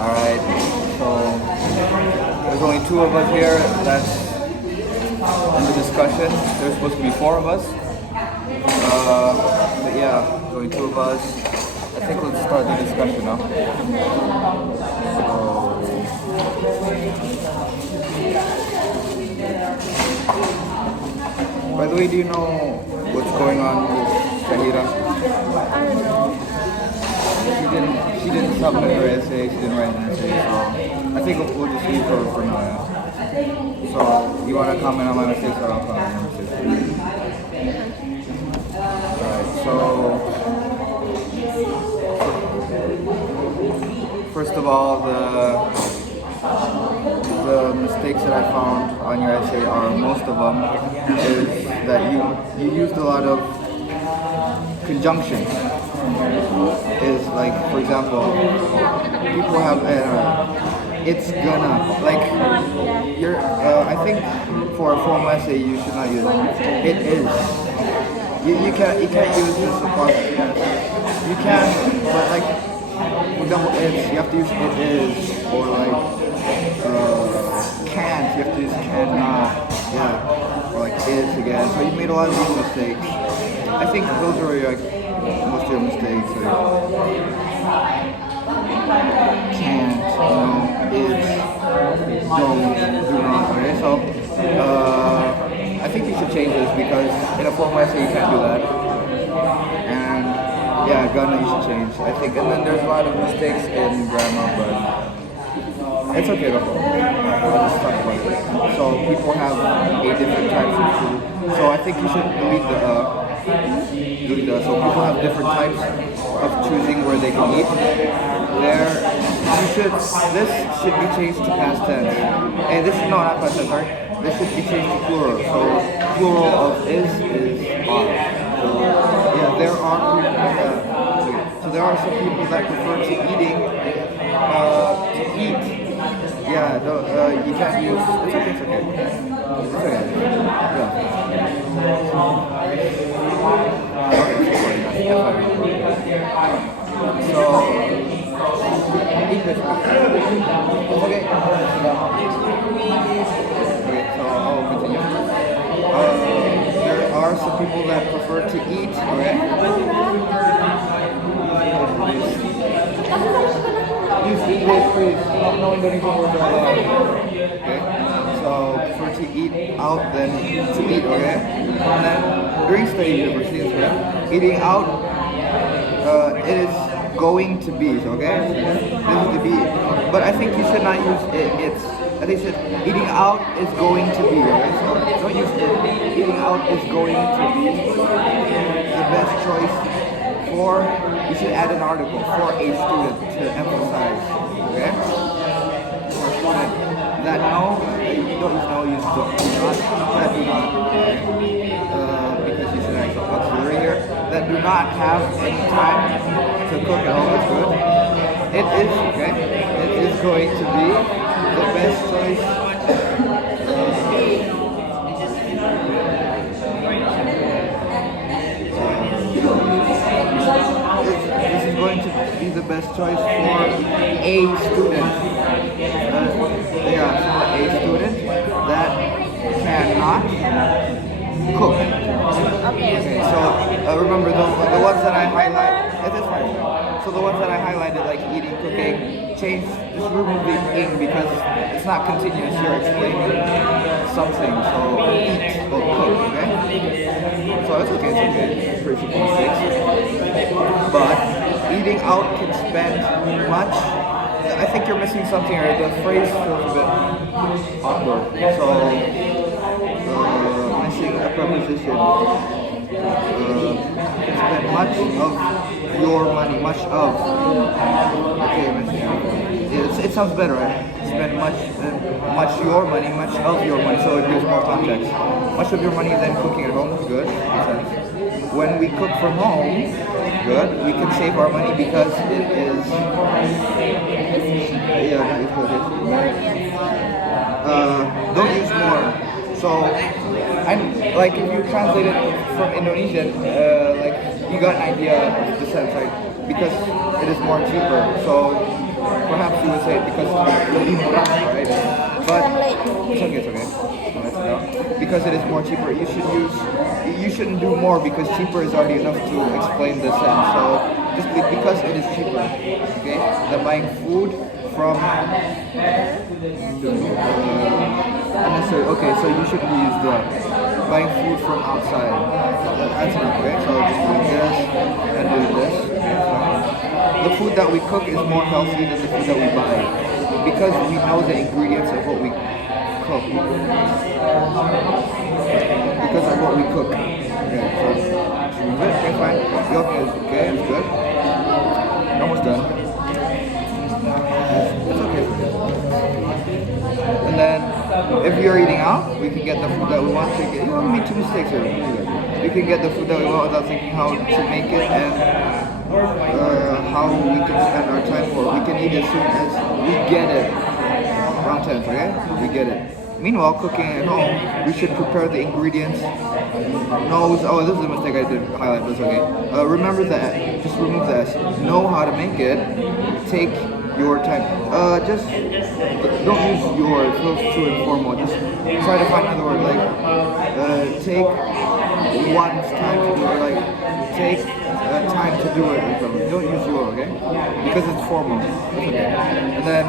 Alright, so there's only two of us here. That's in the discussion. There's supposed to be four of us. But yeah, there's only two of us. I think let's start the discussion now. By the way, do you know what's going on with Shahira? I don't know. She didn't submit her essay, she didn't write an essay, so I think we'll just leave her for now, yeah? So, you want to comment on my mistakes or I'll comment on my mistakes? Alright, so first of all, the mistakes that I found on your essay are, most of them, is that you used a lot of conjunctions. Is like, for example, people have it's gonna, like, you're I think for a formal essay you should not use it is. You can't use this apostrophe. You can, but like, for example, it's, you have to use it is, or like can't, you have to use cannot, yeah, or like is again. So you made a lot of these mistakes. I think those are like most of your mistakes, like can't, is, don't, do not, okay? So, I think you should change this because in a formal essay you can't do that. And yeah, gonna you should change, I think. And then there's a lot of mistakes in grammar, but it's okay though. I'll just talk about it. So people have 8 different types of food. So I think you should delete the so people have different types of choosing where they can eat. This should be changed to past tense. And this, no, not past tense, sorry. This should be changed to plural. So plural of is are. Yeah, there are people, so there are some people that prefer to eating, to eat. Yeah, no, you can't use, it's okay. It's okay. So, eat this. Okay. So I'll continue. There are some people that prefer to eat, okay? Use English, please. No Indonesian words are allowed. Okay? So, prefer to eat out than to eat, okay? And then, during study university, okay? Eating out, it is going to be, okay? This is to be. But I think you should not use it's. I think you should, eating out is going to be, okay? So, don't use it. Eating out is going to be the best choice for, you should add an article for a student to emphasize, okay? For a student that you don't use no, use don't. That do not, because you should add some auxiliary here, that do not have any time to cook at home is good. It is, okay? It is going to be the best choice. This is going to be the best choice for a student. For a student that cannot cook. Okay, so remember the ones that I highlight. It is fine. So the ones that I highlighted, like eating, cooking, change, just remove the ing because it's not continuous. You're explaining something. So eat or cook. Okay. So it's okay. Pretty simple mistakes. But eating out can spend much. I think you're missing something here. The phrase feels a bit awkward. So missing a preposition. Can spend much of your money. Much of. Okay, missing. It sounds better, right? Spend much your money, much of your money. So it gives more context. Much of your money than cooking at home. Good. Makes sense. When we cook from home, good, we can save our money because it is. Yeah, it's good. Don't use more. So, I'm like if you translate it from Indonesian, like you got an idea of the sense, like because it is more cheaper. So perhaps you would say because it's really murah, right? But I'm late. it's okay, it's okay. I'll let you know. Because it is more cheaper, you shouldn't do more because cheaper is already enough to explain the sense. So just because it is cheaper, okay? Than buying food from unnecessary. Okay, so you shouldn't use the buying food from outside. That's enough, okay? So just do this and do this. So the food that we cook is more healthy than the food that we buy because we know the ingredients of what we cook. Because of what we cook. Okay, so should we good? Okay, fine. Yolk is okay, it's good. Almost done. It's okay. And then if you're eating out, we can get the food that we want to get. You don't make two mistakes here. We can get the food that we want without thinking how to make it and how we can spend our time for it. We can eat as soon as we get it. Round 10, okay? We get it. Meanwhile, cooking at home, we should prepare the ingredients. No, oh, this is a mistake I did highlight, but it's okay. Remember that, just remove the S. Know how to make it. Take your time. Just don't use your. It feels too informal. Just try to find another word. Like take one's time to do it. Like take time to do it. Don't use your, okay? Because it's formal. It's okay. And then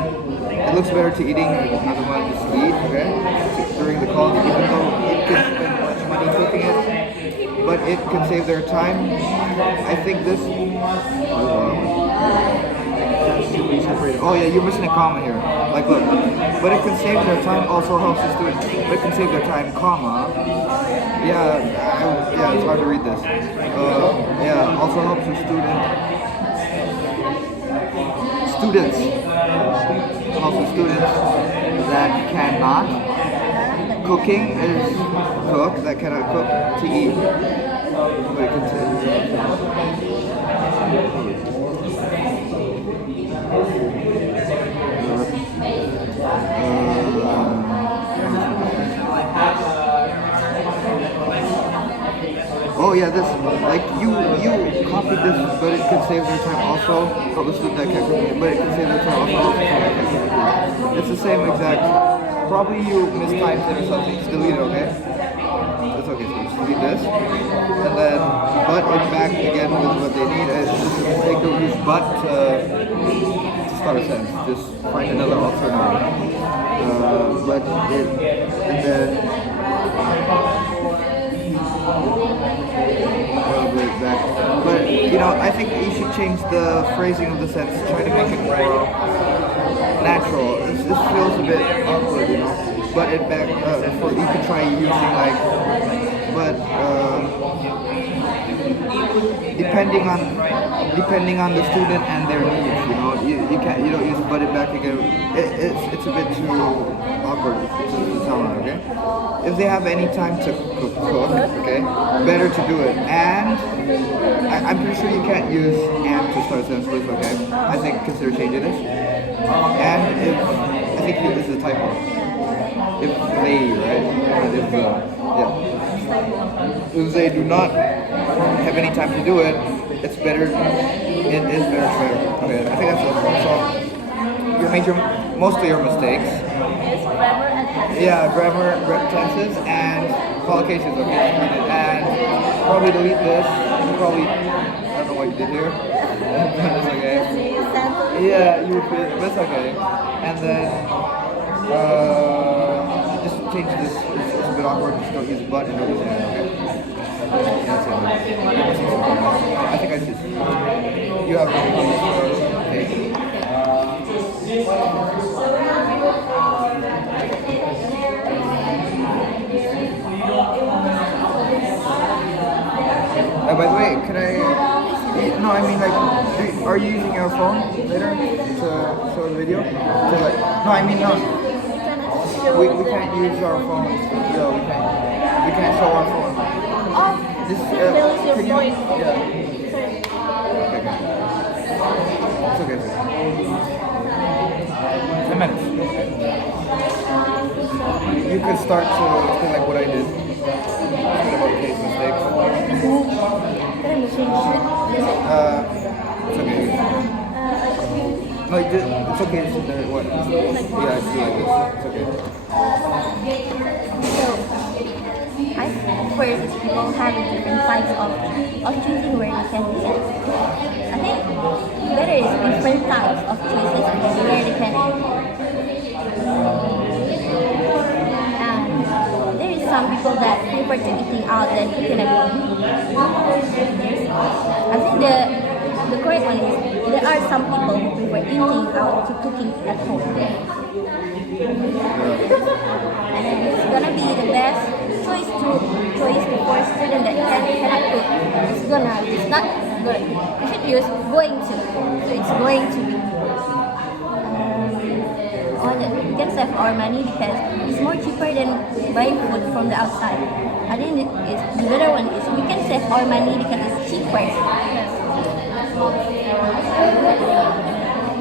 it looks better to eating. Another one just eat, okay? During the call, even though it can spend much money cooking it, but it can save their time. I think this. Should be separated. Oh yeah, you're missing a comma here. Like look, but it can save their time. Also helps the student. But it can save their time, comma. Yeah, it's hard to read this. Yeah, also helps the students. Helps the students that cannot. Cooking is cook that cannot cook to eat. But it can save. Oh yeah, this like you copied this, but it could save their time also. Help the student that can't cook, but it can save their time also. It's the same exact. Probably you mistyped it or something. Just delete it, okay? It's okay. So just delete this, and then but it back again with what they need. They don't use but to start a sentence. Just find another alternative. But it and then. But you know, I think you should change the phrasing of the sentence. Try to make it more natural. This feels a bit awkward, you know. But it back for you could try using like, but depending on the student and their needs, you know, you don't use but it back again. It's a bit too awkward to sound, okay? If they have any time to cook, okay, better to do it. And I'm pretty sure you can't use and to start a sentence with, okay? I think consider changing this. And if I think this is a typo. If they, right? If they do not have any time to do it, it's better. It is better to better. Okay, I think that's so. Most of your mistakes. Is grammar and tenses. Yeah, grammar, tenses, and collocations. Okay, and probably delete this. Probably I don't know what you did here. That's okay. Yeah, you did. That's okay. And then just change this. It's a bit awkward. Just don't use but and don't use and. Okay. That's it. I think I just. You have okay. By the way, can I? No, I mean like, are you using your phone later to show the video? No, I mean no. We can't use our phones. No, we can't show our phone. Oh, This can you? Yeah. Okay. It's okay. 10 minutes. You could start to explain like what I did. Explain about case mistakes. It's okay. No, it's okay to sit there. What? Yeah, I feel like this. It's okay. So, I think first people have different types of choosing where they can eat. I think there is different types of choices where they can eat. And there is some people that prefer to eating out than eating at home. I think the correct one is there are some people who prefer eating out to cooking at home. And it's gonna be the best choice for a student that cannot cook. It's not good. You should use going to. So it's going to be. We can save our money because it's more cheaper than buying food from the outside. I think the better one is we can save our money because it's cheaper.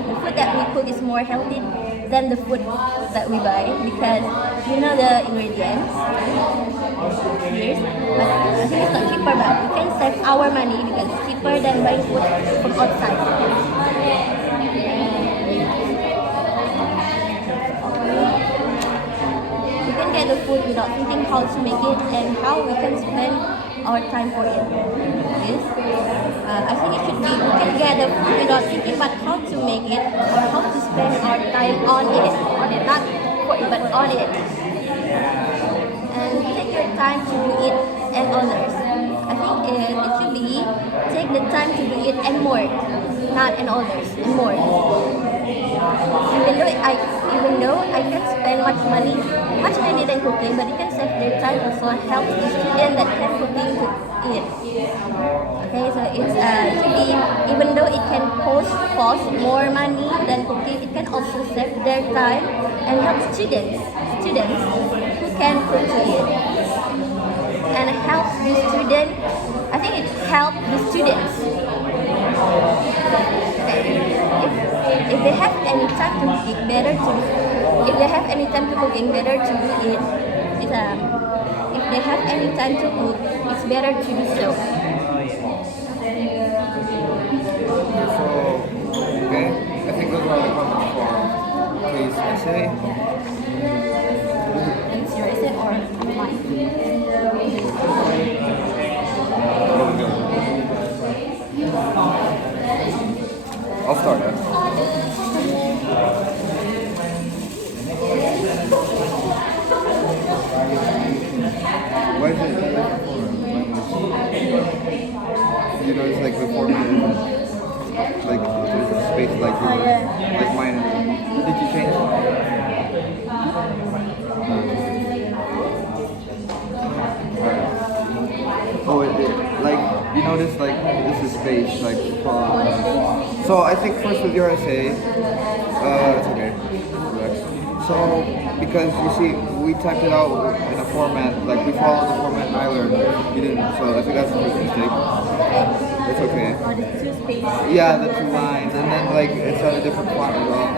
The food that we cook is more healthy than the food that we buy because we know the ingredients. Yes, but I think it's not cheaper, but we can save our money because it's cheaper than buying food from outside. We can get the food without thinking how to make it and how we can spend our time for it. Yes, I think it should be we can get the food without thinking about how to make it or how to spend our time on it, not for it but on it. And take your time to do it and others. I think it should be take the time to do it and more, not and others and more. Even though I can spend much money than cooking, but it can save their time also and help the student that can cooking to eat. Okay, so it should be even though it can cost more money than cooking, it can also save their time and help students who can cook to eat. And help the student. I think it helps the students. Okay. If they have any time to cook it, better to. If they have any time to cooking, better to do it. If they have any time to cook, it's better to do so. So, okay, I think those are the comments for today's essay. And it's your essay or mine? I'll start it. Why is it different format? You know, it's like the format is like there's a space like yours, like mine. Did you change it? Oh, like you notice like this is space like for. So I think first with your essay, it's okay. Relax. So because you see, we typed it out in a format like we followed the format I learned. You didn't, so I think that's a big mistake. It's okay. Or the two spaces? Yeah, the two lines, and then like it's on a different font as well.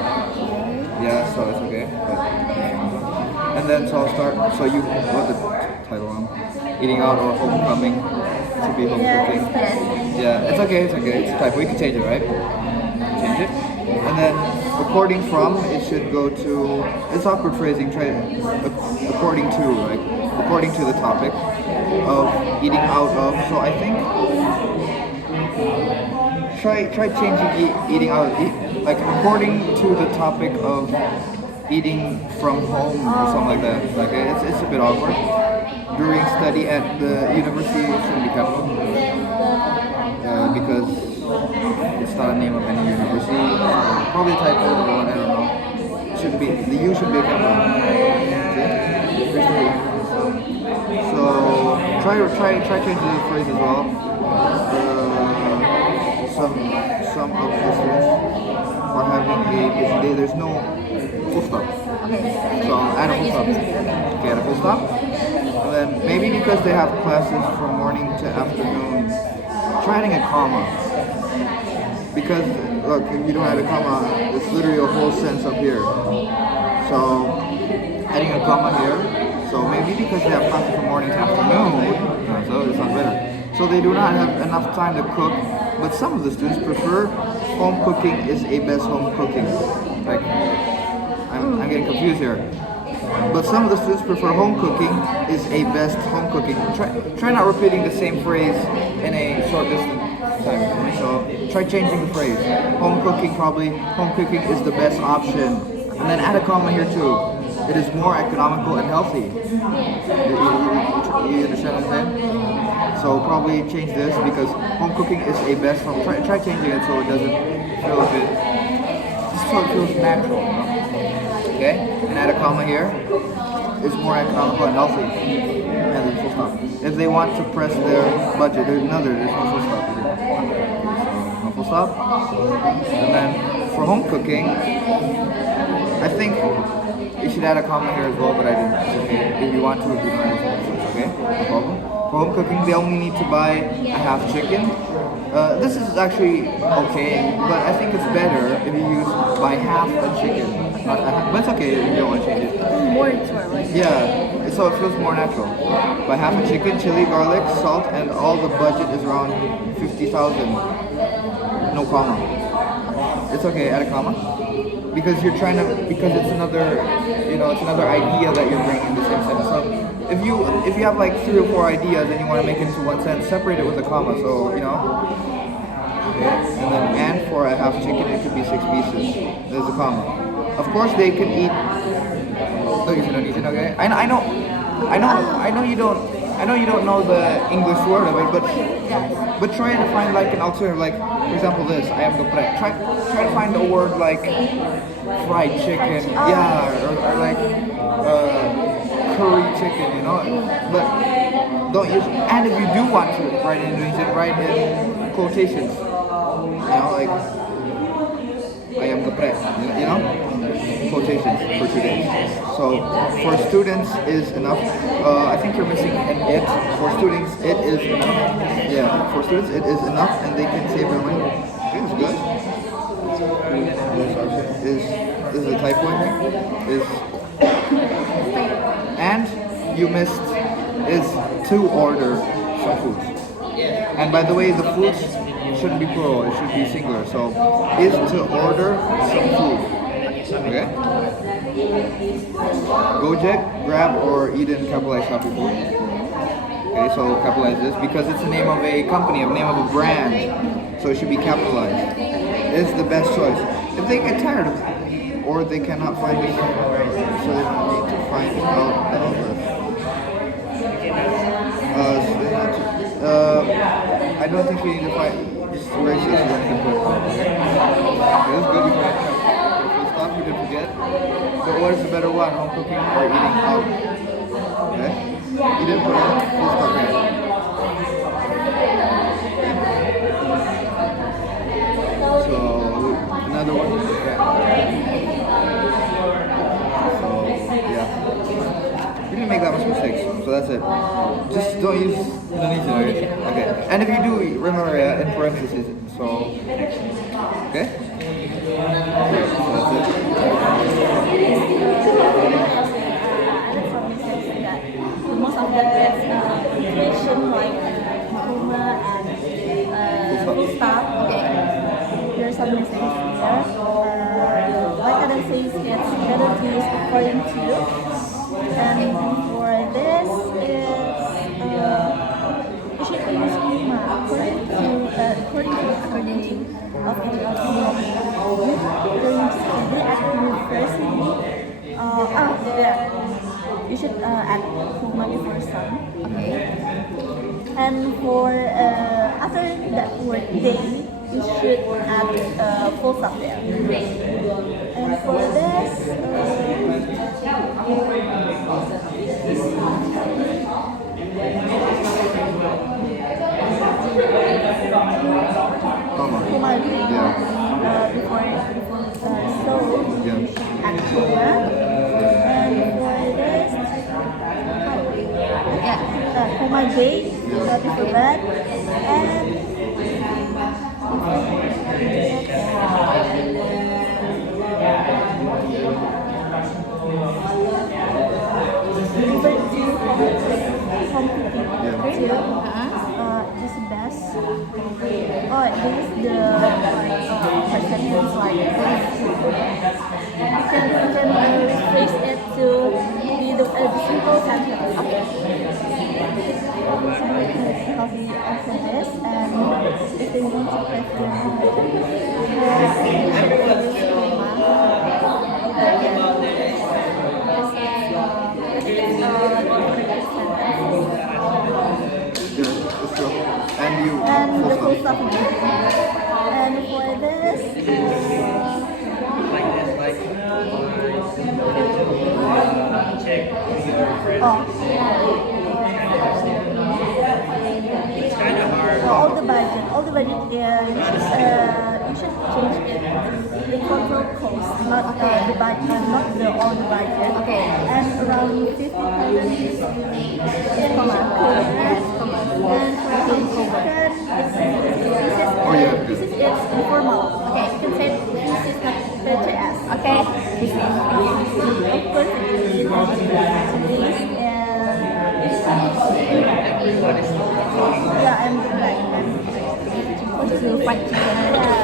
Yeah, so it's okay. And then so I'll start. So you what the title on? Eating out or homecoming? It should be home cooking. Yeah, it's okay. It's okay. It's a typo. We can change it, right? Change it. And then according from, it should go to. It's awkward phrasing. Try according to, like according to the topic of eating out of. So I think try changing eating out. Like according to the topic of eating from home or something like that. Like it's a bit awkward. During study at the university, it shouldn't be capital because it's not a name of any university. Probably a typo or one, I don't know. It shouldn't be. The U should be a capital. So try changing the phrase as well. Some of the students are having a busy day. There's no full stop. Okay. So add a full stop. Okay, add a full stop. And then maybe because they have classes from morning to afternoon, try adding a comma. Because look, if you don't add a comma, it's literally a whole sentence up here. So adding a comma here. So maybe because they have classes from morning to afternoon, so it sounds better. So they do not have enough time to cook, but some of the students prefer home cooking is a best home cooking? Like, I'm getting confused here. But some of the students prefer home cooking is a best home cooking. Try not repeating the same phrase in a short distance time. So try changing the phrase. Home cooking is the best option. And then add a comma here too. It is more economical and healthy. You understand what I'm saying? So probably change this because home cooking is a best home. Try changing it so it doesn't feel a bit. Just so it feels natural. Okay? And add a comma here. It's more economical and healthy. And then full stop. If they want to press their budget, there's no full stop. So, no full stop. And then for home cooking, I think you should add a comment here as well, but I didn't. It's okay. If you want to, if you don't, it's okay. No problem. For home cooking, they only need to buy a half chicken. This is actually okay, but I think it's better if you use buy half a chicken. Not a half, but it's okay if you don't want to change it. More natural. Yeah, so it feels more natural. Buy half a chicken, chili, garlic, salt, and all the budget is around 50,000. No comma. It's okay, add a comma. Because it's another idea that you're bringing in the same sentence. So if you have like 3 or 4 ideas and you want to make it into one sentence, separate it with a comma. So okay. And then for a half chicken, it could be 6 pieces. There's a comma. Of course, they can eat. Okay. I know you don't know the English word of it, but try to find like an alternative. Like for example, this I am gopre. Try to find a word like fried chicken, or like curry chicken, But don't use. And if you do want to write in Indonesian, write in quotations. Like I am gopre. Quotations for today. So for students is enough. I think you're missing an it. For students, it is enough. Yeah, for students, it is enough, and they can save their money. I think it's good. This is a typo, I think. And you missed is to order some foods. And by the way, the foods shouldn't be plural. It should be singular. So is to order some food. Okay? Gojek, Grab, or Eden capitalize Shopee Food. Okay, so capitalize this because it's the name of a company, a name of a brand. So it should be capitalized. It's the best choice. If they get tired of it, or they cannot find it, so they need to find out I don't think you need to find just erase this when you put okay. It is good because stuff you didn't forget. But what is the better one? Home cooking or eating out? Okay? You didn't put it. Full stop here. So another one. Yeah. You didn't make that much mistakes, so that's it. Just don't use Indonesian. Okay. And if you do, remember in parentheses. So okay. Most of the information like Kuma and full stop. Okay. There are some mistakes here. Like Adam says, it's better to use according to. And for this is you should use Kuma according to of you should add Kuma before sun. Okay. And for after that word day, you should add full stop there. And for this, Kuma, yeah. Before so yeah. Add Kuma. And for this, Kuma day before that, and this is best. Oh, this is the it's like this. You can rephrase it to be the simple sentence. Okay. So we can copy open this, and if they want to press the Yeah, it's true. And you and the full full stop stop. again. And for this, all the budget, you should change it. The control cost, not the budget, not the all the budget. Okay. And around 50,000 is comma. Yes, comma. And for the chicken, Oh, yeah. this is it's informal. Okay, you can say this is not PCS. Okay. Of course, it is this and yeah, and like To fried chicken. yeah,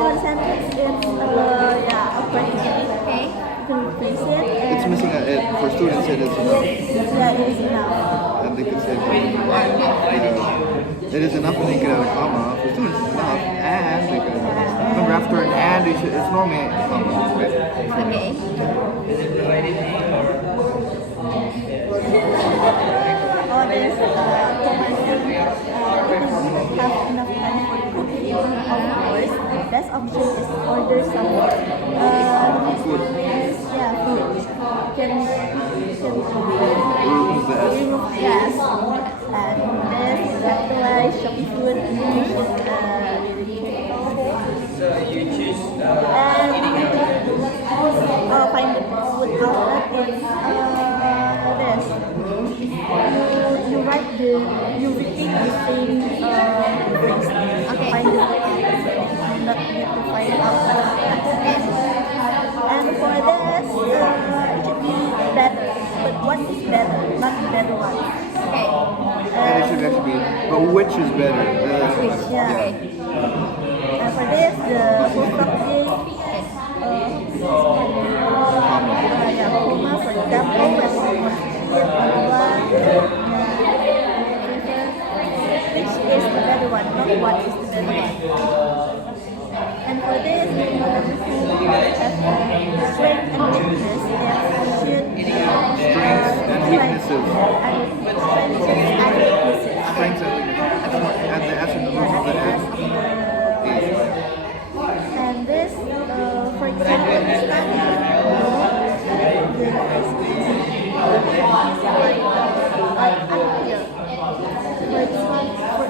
one sentence is yeah, a question. Okay. You can replace it. It's missing a it. For students, it is enough. Yeah, it is enough. And they can say, it is enough, and they can add a comma. For students, it's enough, and they can. Remember, after an and, it's normally a comma. Right? Okay. All this have enough time for cooking. Of course, the best option is order some Food. yeah, food. Remove the S. Remove yes. And this capitalize Shopee food you should and find the food outlet is this. You write you repeat the same phrase. Okay. Find the food outlet. Not need to find outlet. And for this, it should be better. But what is better? Not the better one. Okay. And it should actually be, but which is better? Yeah. And for this, the full stop is yeah, comma, for example, when we want to see which is the better one, not what is the better one. And for this, if you want to have strength and weakness, yes, you should Strengths and weaknesses. Strengths and weaknesses. Strengths and weaknesses. And the S and the move the S. And this, for example, the study, unclear. For example,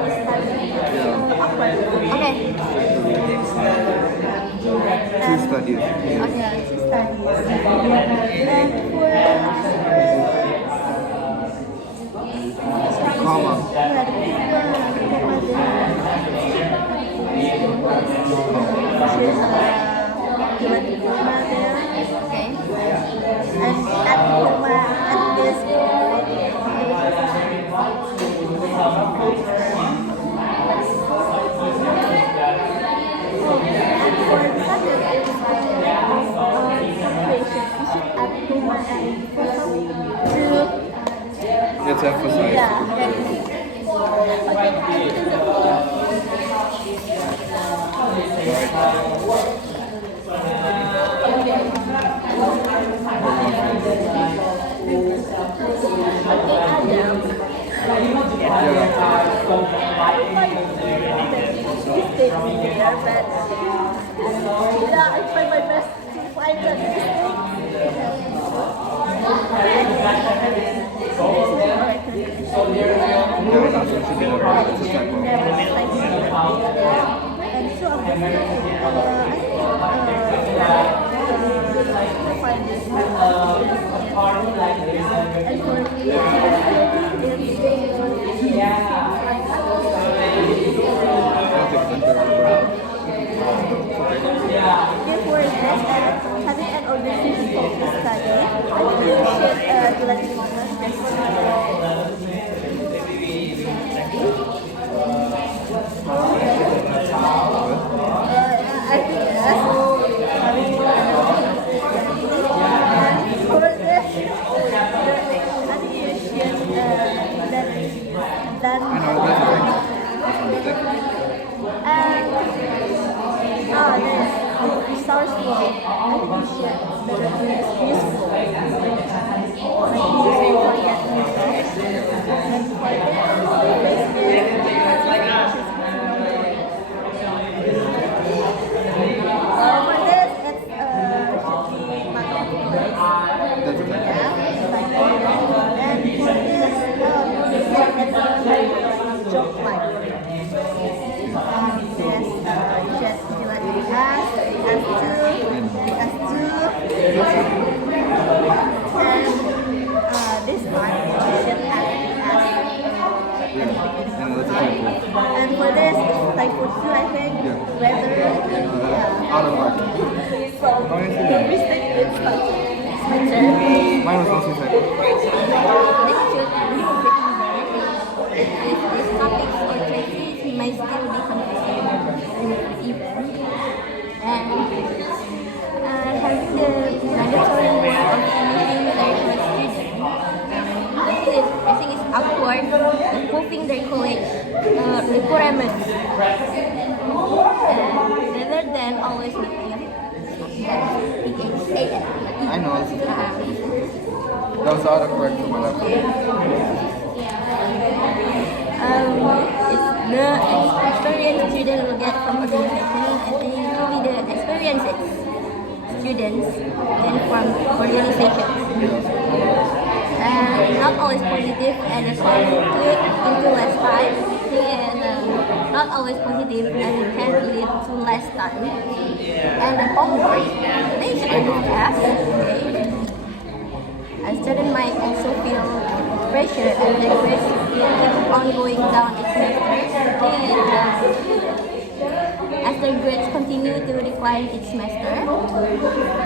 the study, awkward. Okay. Two studies. Okay, to studies. And for Comma. yeah, the comma there. Okay. And at comma and this. And for the second punctuation, you should add comma and to It's emphasized. yeah. I try my best to find the and so I'm find this and for therefore, having an organization focused study, I think we should do like mistake? This resourceful. I think we should better be useful. Like using forget users. And for this, for this, it's should be marketplace. That's okay. Yeah, like for this. And for this, it's joke like. Yes, just if you like to ask, and this time you should ask and for this, it's like for two, I think, weather, Out of mark. so the mistake is like, it's my turn. Mine was also typo. This topics or traits may still be confusing even. And having the mandatory work of finishing their first student, I think it's awkward improving their college requirements. Rather than always looking at I know. That was autocorrect for my laptop. It's the experience students will get from organization. I think it will be the experiences students get from organizations. And not always positive and it can lead into less time. And not always positive and it can lead to less time. And the homework, they should do that. A student might also feel pressure and the grades keep on going down each semester. As their grades continue to decline each semester,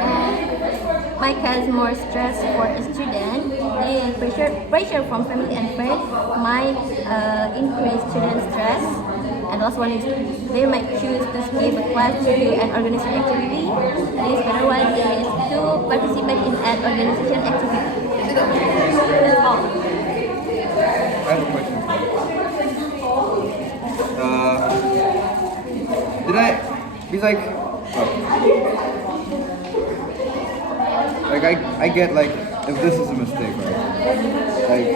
and might cause more stress for a student. And pressure from family and friends might increase student stress. And last one is they might choose to skip a class to do an organization activity. This better one is to participate in an organization activity. That's all. I have a question. He's like, I get like, if this is a mistake, right? Like,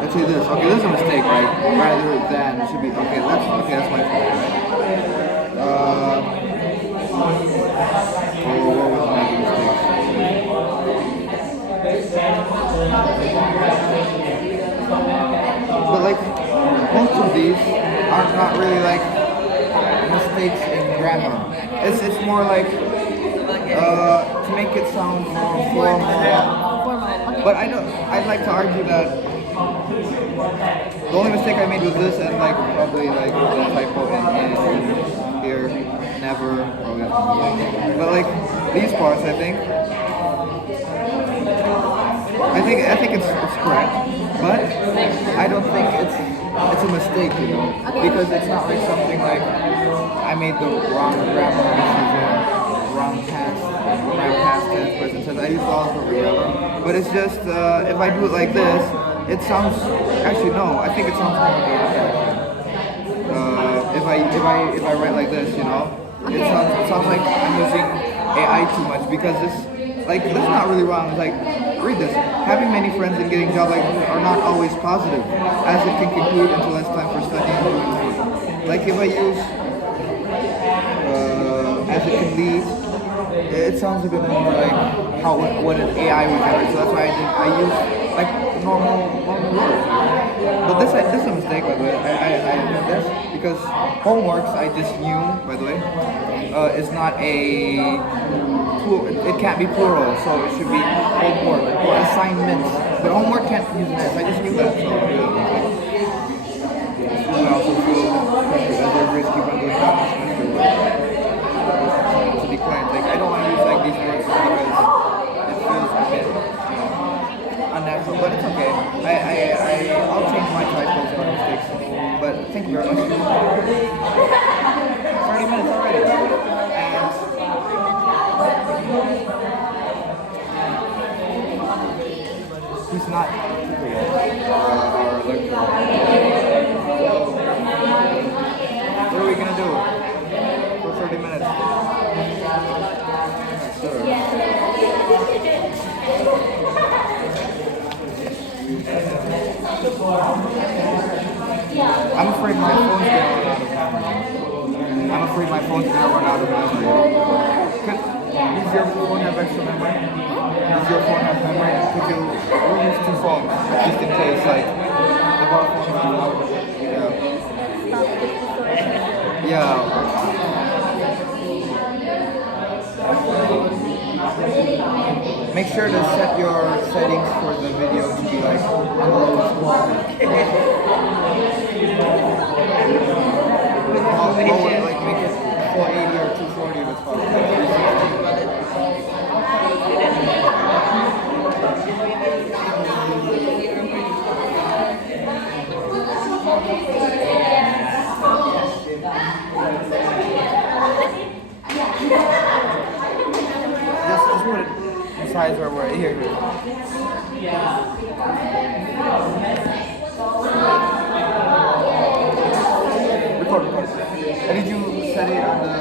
let's say this. Okay, this is a mistake, right? Rather than it should be okay. That's my fault, right? What was my mistake? But like, most of these are not really like mistakes in grammar. It's more like to make it sound more formal. But I'd like to argue that the only mistake I made was this and like probably like the typo in here, never, probably. But like these parts, I think it's correct. But I don't think it's a mistake, you know, because it's not like something like I made the wrong grammar decision, wrong past tense, present tense. I used all of the grammar, but it's just if I do it like this, it sounds. Actually, no, I think it sounds more like if I write like this, you know, it sounds like I'm using AI too much because this is not really wrong. It's like, read this. Having many friends and getting jobs are not always positive, as it can conclude into less time for studying. Like if I use as it can lead, it sounds a bit more like what an AI would generate. So that's why I use like normal words. But this is a mistake, by the way. I admit this because homeworks I just knew, by the way, is not a. It can't be plural, so it should be homework or assignments. But homework can't use an S. I just knew that. So I also feel as their grades keep on going down this semester to decline. Like I don't want to use like these words because it feels a bit unnatural. But it's okay. I'll change my typos and my mistakes. But thank you very much. 30 minutes already. And he's not our lecturer. I'm afraid my phone's gonna run out of memory. I'm afraid my phone's gonna run out of memory. Does your phone have extra memory? Does your phone have memory? Could you use two phones just in case, like, if our phone runs out? Yeah. Yeah. Make sure to set your settings for the video to be like on the lowest quality. Like make it 480 or 240 if it's possible. Just put it besides where we're here. Record. And did you set it on the